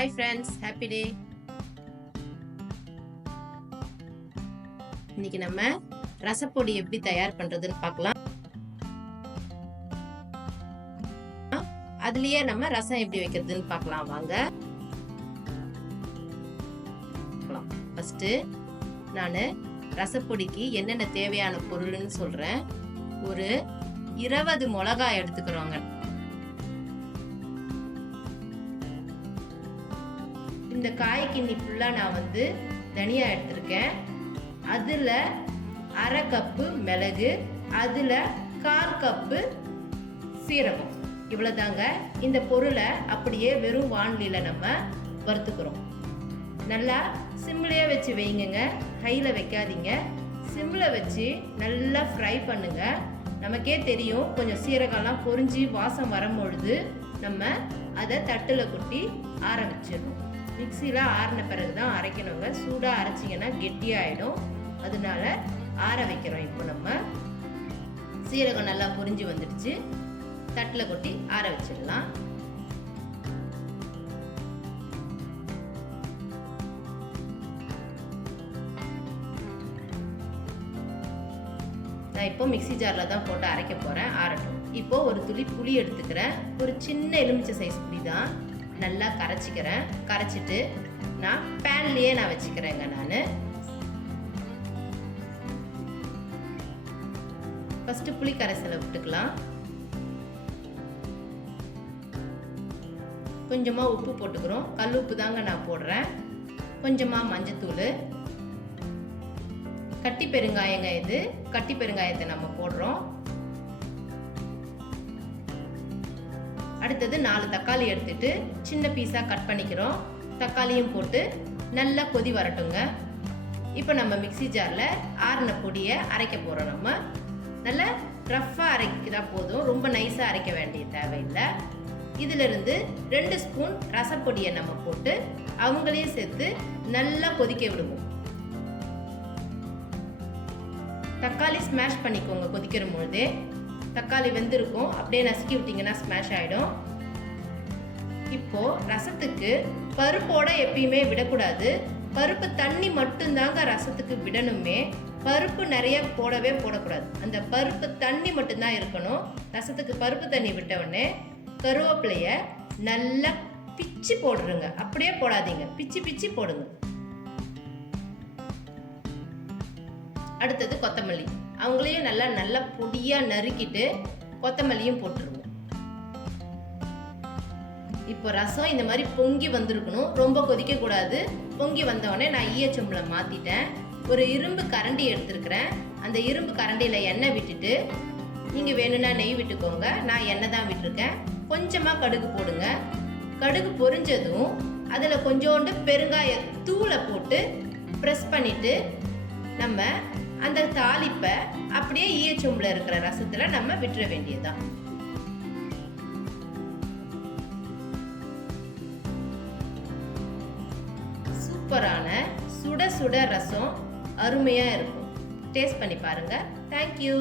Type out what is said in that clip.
Hi friends happy day இன்னைக்கு நம்ம ரசப்பொடி எப்படி தயார் பண்றதுன்னு பார்க்கலாம். அதுலயே நம்ம ரசம் எப்படி வைக்கிறதுன்னு பார்க்கலாம். வாங்க. ஃபர்ஸ்ட் நான் ரசப்பொடிக்கு என்னென்ன தேவையான பொருள்னு சொல்றேன். ஒரு இருபது மிளகாய் எடுத்துக்கிறோங்க. இந்த காய் கிண்ணி ஃபுல்லாக நான் வந்து தனியா எடுத்திருக்கேன். அதில் அரை கப்பு மிளகு அதில் கால் கப்பு சீரகம். இவ்வளோதாங்க இந்த பொருளை அப்படியே வெறும் வானிலையில் நம்ம வறுத்துக்கிறோம். நல்லா சிம்லேயே வச்சு வைங்கங்க. ஹையில் வைக்காதீங்க. சிம்மில் வச்சு நல்லா ஃப்ரை பண்ணுங்க. நமக்கே தெரியும். கொஞ்சம் சீரகம்லாம் பொரிஞ்சு வாசம் வரும்பொழுது நம்ம அதை தட்டில் கொட்டி ஆரம்பிச்சிடணும் மிக்சியில் ஆறின பிறகு தான் அரைக்கணுங்க. சூடாக அரைச்சிங்கன்னா கெட்டியாயிடும். அதனால ஆற வைக்கிறோம் இப்போ நம்ம. சீரகம் நல்லா பொரிஞ்சு வந்துடுச்சு. தட்டில் கொட்டி ஆற வச்சிடலாம். நான் இப்போ மிக்ஸி ஜாரில் தான் போட்டு அரைக்க போகிறேன் ஆறட்டும். இப்போ ஒரு துளி புளி எடுத்துக்கிறேன். ஒரு சின்ன எலுமிச்சை சைஸ் புளி தான் நல்லா கரைச்சிக்கிறேன். கரைச்சிட்டு நான் பேன்லேயே நான் வச்சுக்கிறேங்க நான். ஃபஸ்ட்டு புளி கரைசலை விட்டுக்கலாம். கொஞ்சமாக உப்பு போட்டுக்கிறோம். கல் உப்பு தாங்க நான் போடுறேன். கொஞ்சமாக மஞ்சத்தூள். கட்டி பெருங்காயங்க இது. கட்டி பெருங்காயத்தை நம்ம போடுறோம். அடுத்தது நாலு தக்காளி எடுத்துட்டு சின்ன பீஸாக கட் பண்ணிக்கிறோம். தக்காளியும் போட்டு நல்லா கொதி வரட்டுங்க. இப்போ நம்ம மிக்சி ஜாரில் ஆறின பொடியை அரைக்க போகிறோம் நம்ம. நல்லா ரஃப்பாக அரைக்கிதா போதும். ரொம்ப நைஸாக அரைக்க வேண்டிய தேவையில்லை. இதிலிருந்து ரெண்டு ஸ்பூன் ரசப்பொடியை நம்ம போட்டு அவங்களையும் சேர்த்து நல்லா கொதிக்க விடுவோம். தக்காளி ஸ்மாஷ் பண்ணிக்கோங்க கொதிக்கிற பொழுதே. தக்காளி வெந்திருக்கும். அப்படியே நசுக்கி விட்டிங்கன்னா ஸ்மாஷ் ஆகிடும் இப்போது ரசத்துக்கு பருப்போட எப்பயுமே விடக்கூடாது. பருப்பு தண்ணி மட்டும்தாங்க ரசத்துக்கு விடணுமே. பருப்பு நிறைய போடவே போடக்கூடாது. அந்த பருப்பு தண்ணி மட்டும்தான் இருக்கணும். ரசத்துக்கு பருப்பு தண்ணி விட்ட உடனே கருவேப்பிலைய நல்லா பிச்சு போடுறங்க. அப்படியே போடாதீங்க. பிச்சு பிச்சு போடுங்க. அடுத்தது கொத்தமல்லி. அவங்களையும் நல்லா நல்லா பொடியாக நறுக்கிட்டு கொத்தமல்லியும் போட்டுருவோம் இப்போ ரசம் இந்த மாதிரி பொங்கி வந்திருக்கணும். ரொம்ப கொதிக்கக்கூடாது பொங்கி வந்தவொடனே நான் ஈயச்சொம்பில் மாற்றிட்டேன் ஒரு இரும்பு கரண்டி எடுத்துருக்கிறேன். அந்த இரும்பு கரண்டியில் எண்ணெய் விட்டுட்டு நீங்கள் வேணும்னா நெய் விட்டுக்கோங்க. நான் எண்ணெய் தான் விட்டுருக்கேன். கொஞ்சமாக கடுகு போடுங்க. கடுகு பொரிஞ்சதும் அதில் கொஞ்சோண்டு பெருங்காய தூளை போட்டு ப்ரெஸ் பண்ணிவிட்டு நம்ம அந்த தாளிப்பை அப்படியே ஈயச்சொம்பில் இருக்கிற ரசத்தில் நம்ம விட்டுற வேண்டியதுதான். சூப்பரான சுட சுட ரசம் அருமையாக இருக்கும். டேஸ்ட் பண்ணி பாருங்கள் தேங்க்யூ